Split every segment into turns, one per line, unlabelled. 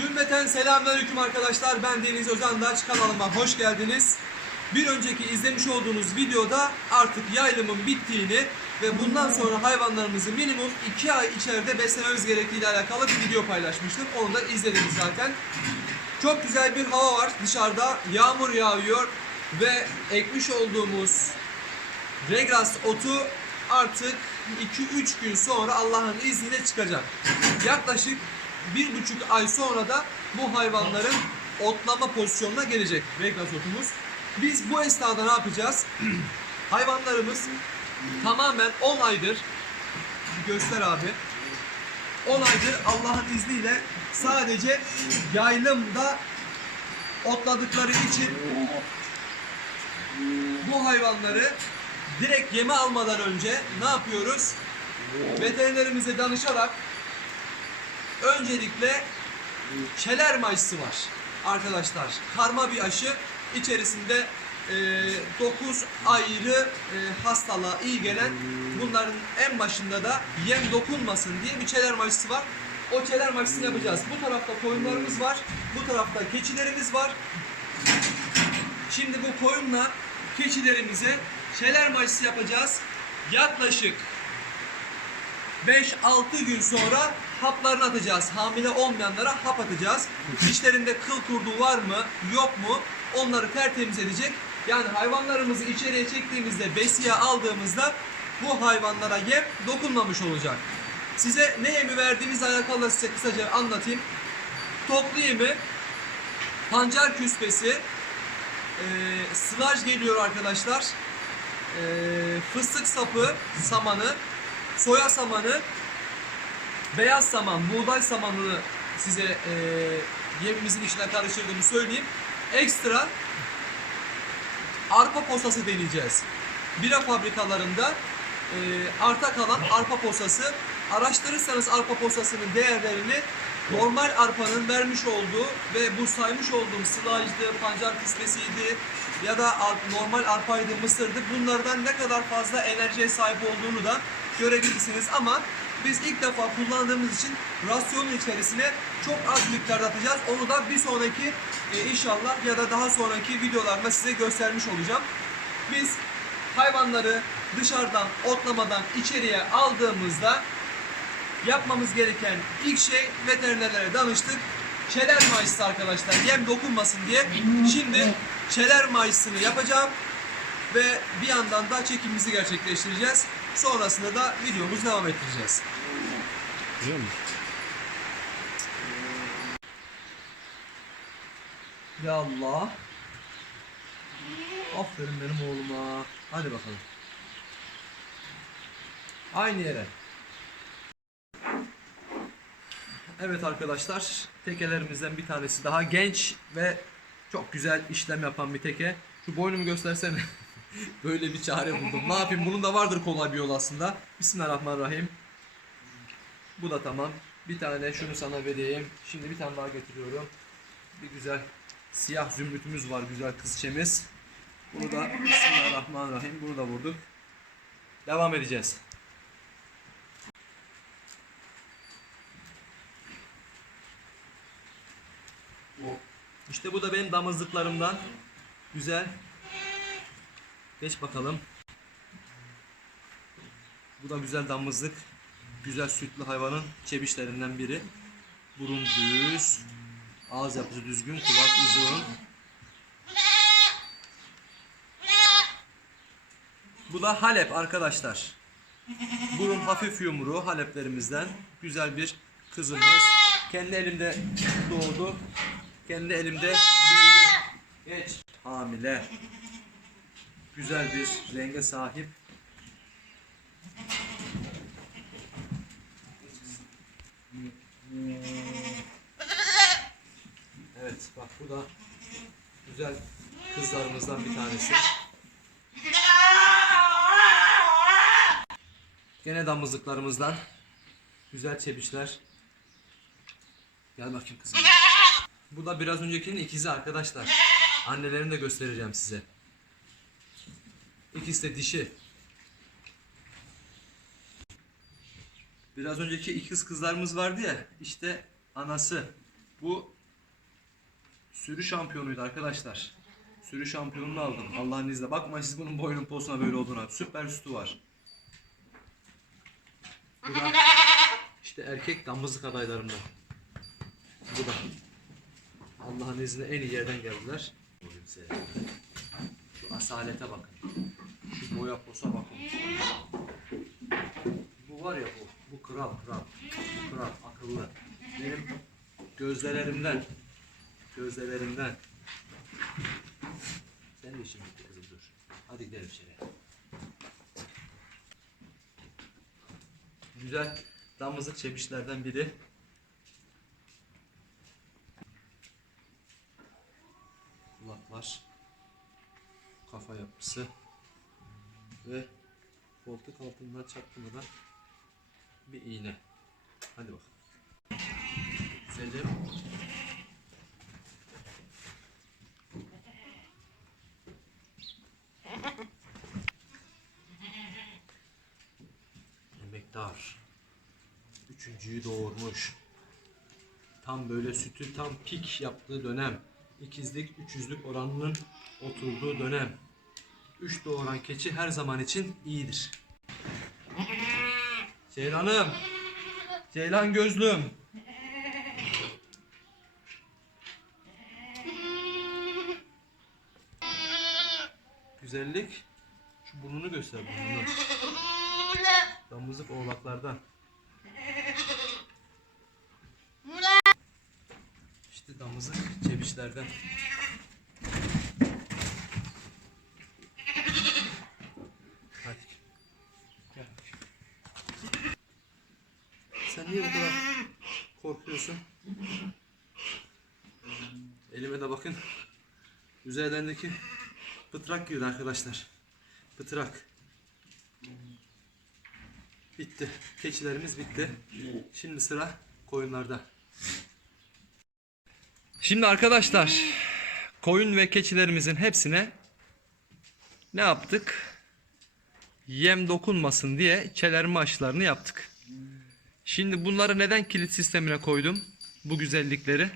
Cümleten selamünaleyküm arkadaşlar. Ben Deniz Özandaç kanalıma hoş geldiniz. Bir önceki izlemiş olduğunuz videoda artık yaylımın bittiğini ve bundan sonra hayvanlarımızı minimum 2 ay içeride beslememiz gerektiği ile alakalı bir video paylaşmıştım. Onu da izlediniz zaten. Çok güzel bir hava var dışarıda. Yağmur yağıyor ve ekmiş olduğumuz Regras otu artık 2-3 gün sonra Allah'ın izniyle çıkacak. Yaklaşık bir buçuk ay sonra da bu hayvanların otlama pozisyonuna gelecek Regras otumuz. Biz bu esnada ne yapacağız? Hayvanlarımız tamamen 10 aydır göster abi. 10 aydır Allah'ın izniyle sadece yaylımda otladıkları için bu hayvanları direkt yeme almadan önce ne yapıyoruz? Veterinerimize danışarak öncelikle çeler aşısı var arkadaşlar. Karma bir aşı içerisinde 9 ayrı e, hastalığa iyi gelen bunların en başında da yem dokunmasın diye bir çeler aşısı var. O çeler aşısını yapacağız. Bu tarafta koyunlarımız var. Bu tarafta keçilerimiz var. Şimdi bu koyunla keçilerimize şeler aşısı yapacağız. Yaklaşık 5-6 gün sonra haplarını atacağız. Hamile olmayanlara hap atacağız. Dişlerinde kıl kurdu var mı, yok mu? Onları tertemiz edecek. Yani hayvanlarımızı içeriye çektiğimizde, besiye aldığımızda bu hayvanlara yem dokunmamış olacak. Size ne yemi verdiğimizle alakalı da size kısaca anlatayım. Toplu yemi, pancar küspesi, e, sılaj geliyor arkadaşlar. E, fıstık sapı, samanı, soya samanı, beyaz saman, buğday samanını size e, yemimizin içine karıştırdığımı söyleyeyim. Ekstra arpa posası deneyeceğiz. Bira fabrikalarında e, arta kalan arpa posası araştırırsanız arpa posasının değerlerini normal arpanın vermiş olduğu ve bu saymış olduğum sılajdı, pancar küspesiydi ya da normal arpaydı, mısırdı bunlardan ne kadar fazla enerjiye sahip olduğunu da görebilirsiniz ama biz ilk defa kullandığımız için rasyonun içerisine çok az miktarda atacağız. Onu da bir sonraki e, inşallah ya da daha sonraki videolarda size göstermiş olacağım. Biz hayvanları dışarıdan otlamadan içeriye aldığımızda yapmamız gereken ilk şey veterinerlere danıştık. Çeler mayısı arkadaşlar yem dokunmasın diye. Şimdi çeler mayısını yapacağım ve bir yandan da çekimimizi gerçekleştireceğiz. Sonrasında da videomuzu devam ettireceğiz.
Biliyor musun?
Ya Allah. Aferin benim oğluma. Hadi bakalım. Aynı yere. Evet arkadaşlar, tekelerimizden bir tanesi daha genç ve çok güzel işlem yapan bir teke. Şu boynumu göstersene. Böyle bir çare buldum. Ne yapayım? Bunun da vardır kolay bir yol aslında. Bismillahirrahmanirrahim. Bu da tamam. Bir tane şunu sana vereyim. Şimdi bir tane daha getiriyorum. Bir güzel siyah zümrütümüz var. Güzel kızçemiz. Bunu da Bismillahirrahmanirrahim. Bunu da vurduk. Devam edeceğiz. İşte bu da benim damızlıklarımdan. Güzel. Geç bakalım. Bu da güzel damızlık. Güzel sütlü hayvanın çebişlerinden biri. Burun düz. Ağız yapısı düzgün. Kulak uzun. Bu da Halep arkadaşlar. Burun hafif yumru Haleplerimizden. Güzel bir kızımız. Kendi elimde doğdu. Kendi elimde. Geç. Hamile. Güzel bir renge sahip. Evet bak bu da güzel kızlarımızdan bir tanesi. Gene damızlıklarımızdan güzel çebişler. Gel bakayım kızım. Bu da biraz öncekinin ikizi arkadaşlar. Annelerini de göstereceğim size. İkisi de dişi. Biraz önceki ikiz kızlarımız vardı ya. işte anası. Bu Sürü şampiyonuydu arkadaşlar. Sürü şampiyonunu aldım. Allah'ın izniyle. Bakma siz bunun boynun posuna böyle olduğuna. Süper üstü var. Bu da işte erkek damızlık adaylarımdan. Bu da. Allah'ın izniyle en iyi yerden geldiler. Şu asalete bakın. Şu boya posa bakın. Bu var ya bu. Bu kral kral. Bu kral akıllı. Benim gözlerimden. Gözlerimden. Senin işin bitti kızım dur. Hadi gidelim içeri. Güzel damızlık çemişlerden biri. Kulaklar. Kafa yapısı. Ve koltuk altından çaktırmadan bir iğne. Hadi bakalım. Güzelce Emektar. Üçüncüyü doğurmuş. Tam böyle sütü tam pik yaptığı dönem. İkizlik, üçüzlük oranının oturduğu dönem. Üç doğuran keçi her zaman için iyidir. Ceylan'ım. Ceylan gözlüm. Güzellik. Şu burnunu göster burnunu. Damızlık oğlaklardan. Damızlık cebişlerden. Hadi. Sen niye bu kadar korkuyorsun? Elime de bakın. Üzerlerindeki pıtrak girdi arkadaşlar. Pıtrak. Bitti. Keçilerimiz bitti. Şimdi sıra koyunlarda. Şimdi arkadaşlar koyun ve keçilerimizin hepsine ne yaptık? Yem dokunmasın diye çelerme aşılarını yaptık. Şimdi bunları neden kilit sistemine koydum? Bu güzellikleri.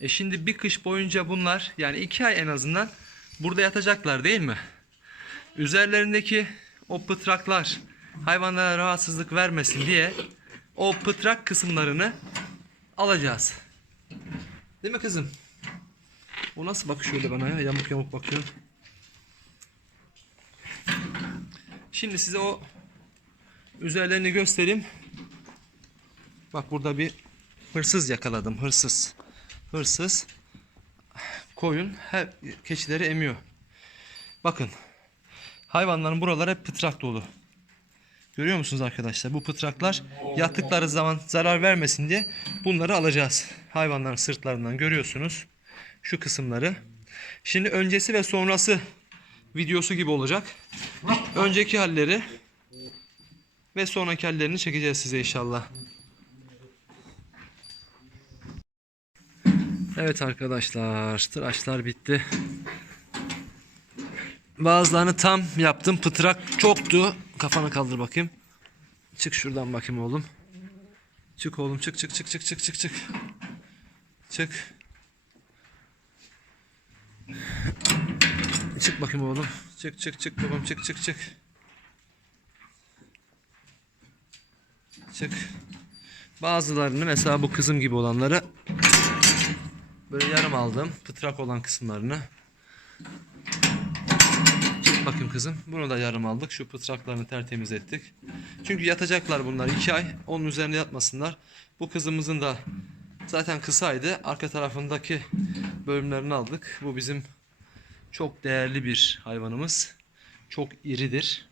E şimdi bir kış boyunca bunlar yani iki ay en azından burada yatacaklar değil mi? Üzerlerindeki o pıtraklar hayvanlara rahatsızlık vermesin diye o pıtrak kısımlarını alacağız. Değil mi kızım? O nasıl bakıyor öyle bana ya? Yamuk yamuk bakıyor. Şimdi size o üzerlerini göstereyim. Bak burada bir hırsız yakaladım. Hırsız. Hırsız. Koyun her keçileri emiyor. Bakın. Hayvanların buraları hep pıtrak dolu. Görüyor musunuz arkadaşlar? Bu pıtraklar yattıkları zaman zarar vermesin diye bunları alacağız. Hayvanların sırtlarından görüyorsunuz. Şu kısımları. Şimdi öncesi ve sonrası videosu gibi olacak. Önceki halleri ve sonraki hallerini çekeceğiz size inşallah. Evet arkadaşlar tıraşlar bitti. Bazılarını tam yaptım. Pıtrak çoktu. Kafanı kaldır bakayım. Çık şuradan bakayım oğlum. Çık oğlum çık çık çık çık çık çık çık. Çık. Çık bakayım oğlum. Çık çık çık babam çık çık çık. Çık. Bazılarını mesela bu kızım gibi olanları böyle yarım aldım. Pıtrak olan kısımlarını. Bakayım kızım. Bunu da yarım aldık. Şu pıtraklarını tertemiz ettik. Çünkü yatacaklar bunlar. iki ay. Onun üzerine yatmasınlar. Bu kızımızın da zaten kısaydı. Arka tarafındaki bölümlerini aldık. Bu bizim çok değerli bir hayvanımız. Çok iridir.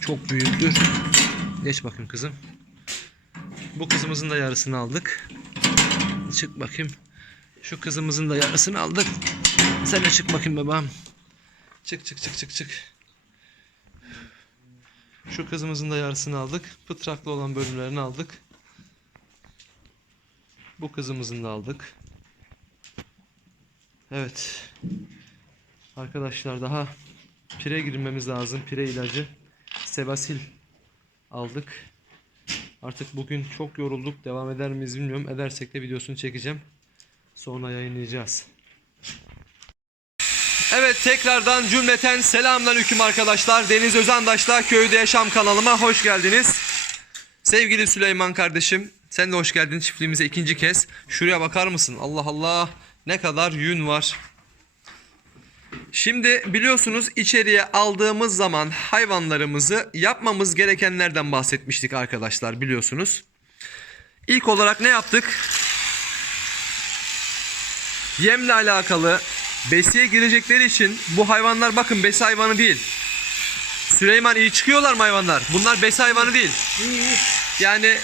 Çok büyüktür. Geç bakayım kızım. Bu kızımızın da yarısını aldık. Çık bakayım. Şu kızımızın da yarısını aldık. Sen de çık bakayım babam. Çık çık çık çık çık. Şu kızımızın da yarısını aldık. Pıtraklı olan bölümlerini aldık. Bu kızımızın da aldık. Evet. Arkadaşlar daha pire girmemiz lazım. Pire ilacı. Sevasil aldık. Artık bugün çok yorulduk. Devam eder miyiz bilmiyorum. Edersek de videosunu çekeceğim. Sonra yayınlayacağız. Evet tekrardan cümleten selamünaleyküm arkadaşlar. Deniz Özandaş'la Köyde Yaşam kanalıma hoş geldiniz. Sevgili Süleyman kardeşim sen de hoş geldin çiftliğimize ikinci kez. Şuraya bakar mısın? Allah Allah ne kadar yün var. Şimdi biliyorsunuz içeriye aldığımız zaman hayvanlarımızı yapmamız gerekenlerden bahsetmiştik arkadaşlar biliyorsunuz. İlk olarak ne yaptık? Yemle alakalı besiye girecekleri için bu hayvanlar bakın besi hayvanı değil. Süleyman iyi çıkıyorlar mı hayvanlar? Bunlar besi hayvanı değil. Yani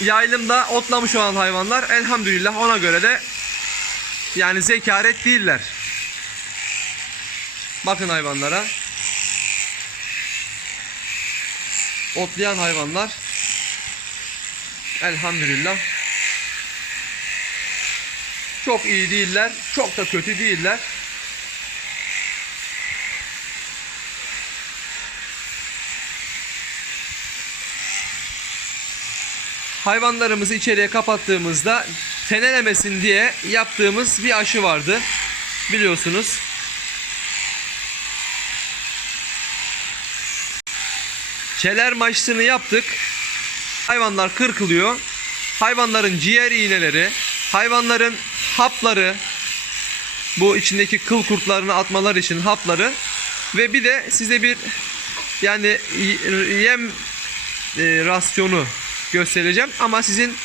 yaylımda otlamış olan hayvanlar elhamdülillah ona göre de yani zekaret değiller. Bakın hayvanlara. Otlayan hayvanlar. Elhamdülillah. Çok iyi değiller, çok da kötü değiller. Hayvanlarımızı içeriye kapattığımızda tenelemesin diye yaptığımız bir aşı vardı. Biliyorsunuz. Çeler maçını yaptık. Hayvanlar kırkılıyor. Hayvanların ciğer iğneleri, hayvanların hapları, bu içindeki kıl kurtlarını atmalar için hapları ve bir de size bir yani yem e, rasyonu göstereceğim ama sizin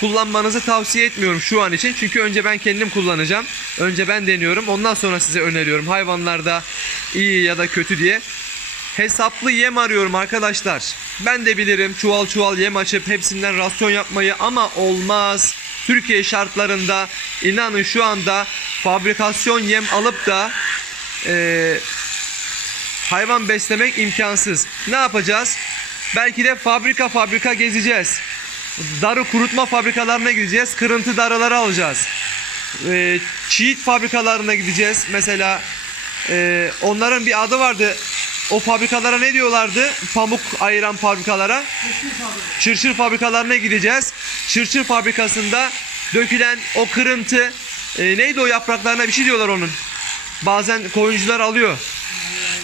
kullanmanızı tavsiye etmiyorum şu an için. Çünkü önce ben kendim kullanacağım. Önce ben deniyorum. Ondan sonra size öneriyorum. Hayvanlarda iyi ya da kötü diye. Hesaplı yem arıyorum arkadaşlar. Ben de bilirim çuval çuval yem açıp hepsinden rasyon yapmayı ama olmaz. Türkiye şartlarında inanın şu anda fabrikasyon yem alıp da eee, hayvan beslemek imkansız. Ne yapacağız? Belki de fabrika fabrika gezeceğiz. Darı kurutma fabrikalarına gideceğiz. Kırıntı darıları alacağız. Ee, çiğit fabrikalarına gideceğiz. Mesela e, onların bir adı vardı. O fabrikalara ne diyorlardı? Pamuk ayıran fabrikalara. Çırçır fabrikalarına gideceğiz. Çırçır fabrikasında dökülen o kırıntı e, neydi o yapraklarına bir şey diyorlar onun. Bazen koyuncular alıyor.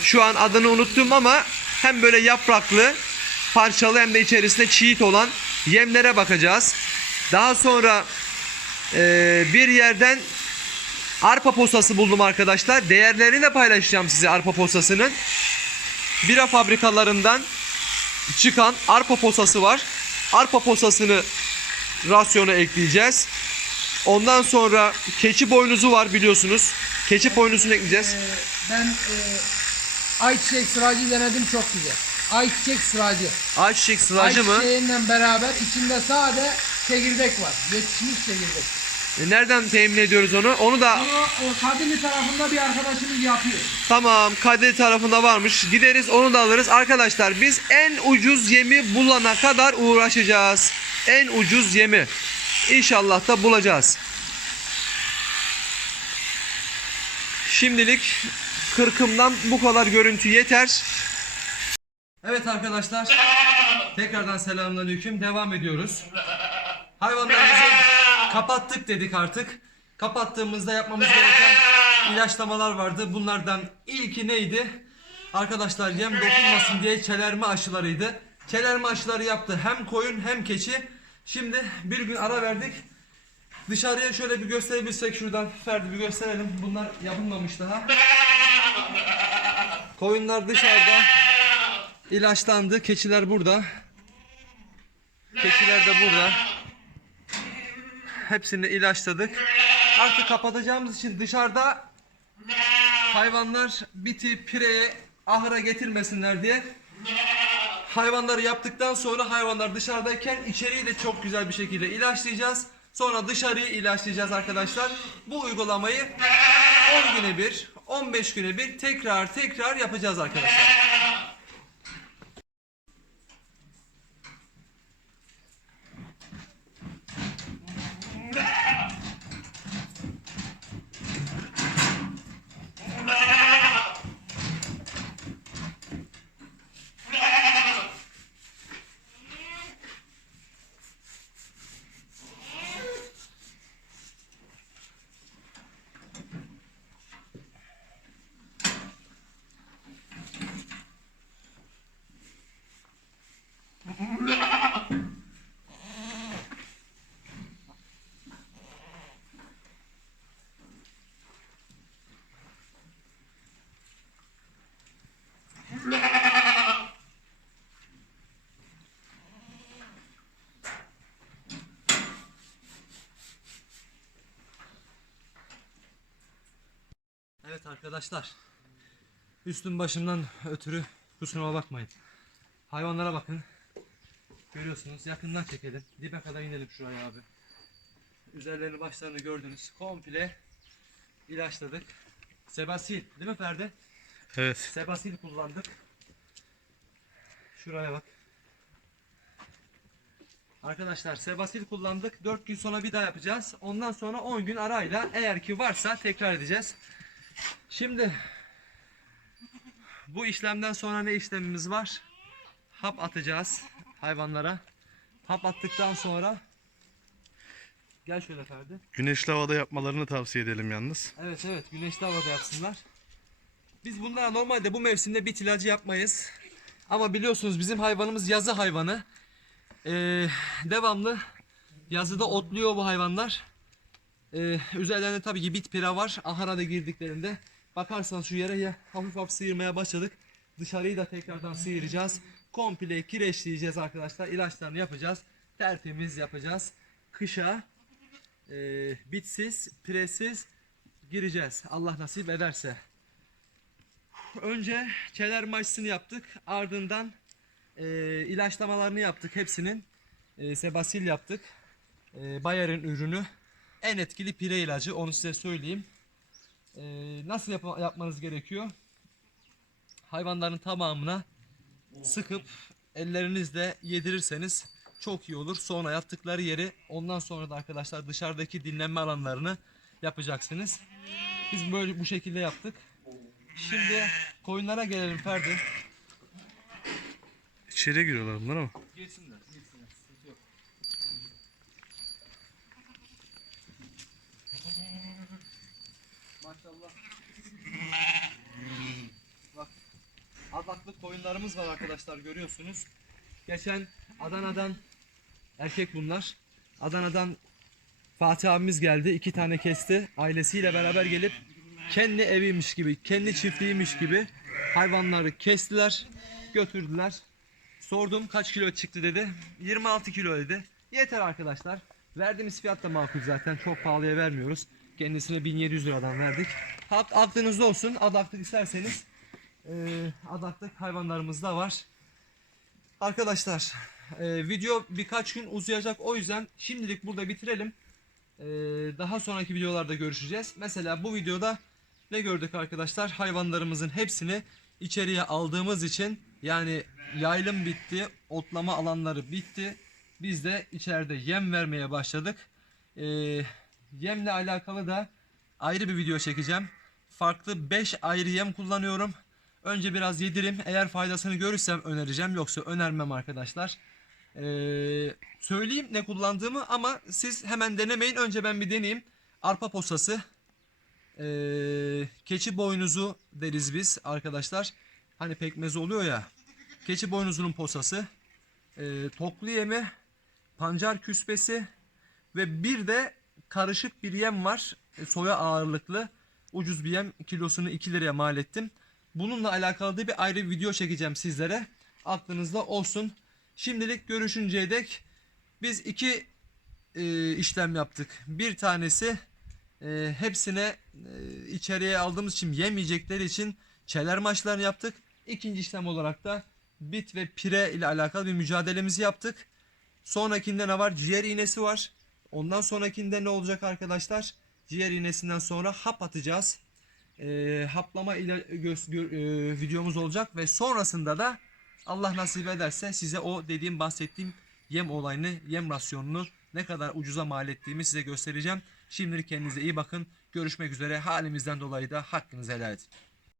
Şu an adını unuttum ama hem böyle yapraklı, parçalı hem de içerisinde çiğit olan yemlere bakacağız. Daha sonra e, bir yerden arpa posası buldum arkadaşlar. Değerlerini de paylaşacağım size arpa posasının. Bira fabrikalarından çıkan arpa posası var. Arpa posasını rasyona ekleyeceğiz. Ondan sonra keçi boynuzu var biliyorsunuz. Keçi boynuzunu ekleyeceğiz.
Ee, ben e, ayçiçek sıracı denedim çok güzel. Ayçiçek sıracı.
Ayçiçek sılacı mı?
Ayçiçeğiyle beraber içinde sade çekirdek var. Yetişmiş çekirdek.
E, Nereden temin ediyoruz onu? Onu da
Bunu o Kadimi tarafında bir arkadaşımız yapıyor.
Tamam Kadir tarafında varmış. Gideriz onu da alırız. Arkadaşlar biz en ucuz yemi bulana kadar uğraşacağız. En ucuz yemi. İnşallah da bulacağız. Şimdilik kırkımdan bu kadar görüntü yeter. Evet arkadaşlar. Tekrardan selamünaleyküm. Devam ediyoruz. Hayvanlarımızı kapattık dedik artık. Kapattığımızda yapmamız gereken ilaçlamalar vardı. Bunlardan ilki neydi? Arkadaşlar yem dokunmasın diye çelerme aşılarıydı. Çelerme aşıları yaptı hem koyun hem keçi. Şimdi bir gün ara verdik. Dışarıya şöyle bir gösterebilsek şuradan Ferdi bir gösterelim. Bunlar yapılmamış daha. Koyunlar dışarıda ilaçlandı. Keçiler burada. Keçiler de burada. Hepsini ilaçladık. Artık kapatacağımız için dışarıda hayvanlar biti pireye ahıra getirmesinler diye hayvanları yaptıktan sonra hayvanlar dışarıdayken içeriği de çok güzel bir şekilde ilaçlayacağız. Sonra dışarıyı ilaçlayacağız arkadaşlar. Bu uygulamayı 10 güne bir, 15 güne bir tekrar tekrar yapacağız arkadaşlar. Arkadaşlar. Üstüm başımdan ötürü kusuruma bakmayın. Hayvanlara bakın. Görüyorsunuz. Yakından çekelim. Dibe kadar inelim şuraya abi. Üzerlerini başlarını gördünüz. Komple ilaçladık. Sebasil değil mi Ferdi?
Evet.
Sebasil kullandık. Şuraya bak. Arkadaşlar Sebasil kullandık. 4 gün sonra bir daha yapacağız. Ondan sonra 10 gün arayla eğer ki varsa tekrar edeceğiz. Şimdi bu işlemden sonra ne işlemimiz var? Hap atacağız hayvanlara. Hap attıktan sonra Gel şöyle Ferdi.
Güneşli havada yapmalarını tavsiye edelim yalnız.
Evet evet güneşli havada yapsınlar. Biz bunlara normalde bu mevsimde bit ilacı yapmayız. Ama biliyorsunuz bizim hayvanımız yazı hayvanı. Ee, devamlı yazıda otluyor bu hayvanlar. Ee, üzerlerinde tabii ki bit pira var. Ahara da girdiklerinde bakarsanız şu yere ya hafif hafif sıyırmaya başladık. Dışarıyı da tekrardan sıyıracağız. Komple kireçleyeceğiz arkadaşlar. İlaçlarını yapacağız. Tertemiz yapacağız. Kışa e, bitsiz, piresiz gireceğiz. Allah nasip ederse. Önce çeler maçsını yaptık. Ardından e, ilaçlamalarını yaptık hepsinin. E, Sebasil yaptık. E, Bayer'in ürünü. En etkili pire ilacı onu size söyleyeyim. E, nasıl yap- yapmanız gerekiyor? Hayvanların tamamına sıkıp ellerinizle yedirirseniz çok iyi olur. Sonra yattıkları yeri ondan sonra da arkadaşlar dışarıdaki dinlenme alanlarını yapacaksınız. Biz böyle bu şekilde yaptık. Şimdi koyunlara gelelim Ferdi.
İçeriye giriyorlar bunlar ama.
Girsinler, girsinler. Sıkıntı yok. Maşallah. Bak. Adaklı koyunlarımız var arkadaşlar görüyorsunuz. Geçen Adana'dan erkek bunlar. Adana'dan Fatih abimiz geldi. iki tane kesti. Ailesiyle beraber gelip kendi eviymiş gibi, kendi çiftliğiymiş gibi hayvanları kestiler, götürdüler. Sordum kaç kilo çıktı dedi. 26 kilo dedi. Yeter arkadaşlar. Verdiğimiz fiyat da makul zaten. Çok pahalıya vermiyoruz. Kendisine 1700 liradan verdik. Hak aklınızda olsun. Adaklık isterseniz e, adaklık hayvanlarımız da var. Arkadaşlar e, video birkaç gün uzayacak. O yüzden şimdilik burada bitirelim. E, daha sonraki videolarda görüşeceğiz. Mesela bu videoda ne gördük arkadaşlar? Hayvanlarımızın hepsini içeriye aldığımız için yani yaylım bitti, otlama alanları bitti. Biz de içeride yem vermeye başladık. Ee, yemle alakalı da ayrı bir video çekeceğim. Farklı 5 ayrı yem kullanıyorum. Önce biraz yedireyim. Eğer faydasını görürsem önereceğim. Yoksa önermem arkadaşlar. Ee, söyleyeyim ne kullandığımı ama siz hemen denemeyin. Önce ben bir deneyeyim. Arpa posası, ee, keçi boynuzu deriz biz arkadaşlar. Hani pekmez oluyor ya. Keçi boynuzunun posası, ee, toklu yemi, pancar küspesi ve bir de karışık bir yem var. Soya ağırlıklı. Ucuz bir yem. Kilosunu 2 liraya mal ettim. Bununla alakalı da bir ayrı bir video çekeceğim sizlere. Aklınızda olsun. Şimdilik görüşünceye dek biz iki e, işlem yaptık. Bir tanesi e, hepsine e, içeriye aldığımız için yemeyecekleri için çeler maçlarını yaptık. İkinci işlem olarak da bit ve pire ile alakalı bir mücadelemizi yaptık. Sonrakinde ne var? Ciğer iğnesi var. Ondan sonrakinde ne olacak arkadaşlar? Ciğer iğnesinden sonra hap atacağız. E, haplama ile gö- e, videomuz olacak ve sonrasında da Allah nasip ederse size o dediğim bahsettiğim yem olayını, yem rasyonunu ne kadar ucuza mal ettiğimi size göstereceğim. Şimdilik kendinize iyi bakın. Görüşmek üzere. Halimizden dolayı da hakkınızı helal edin.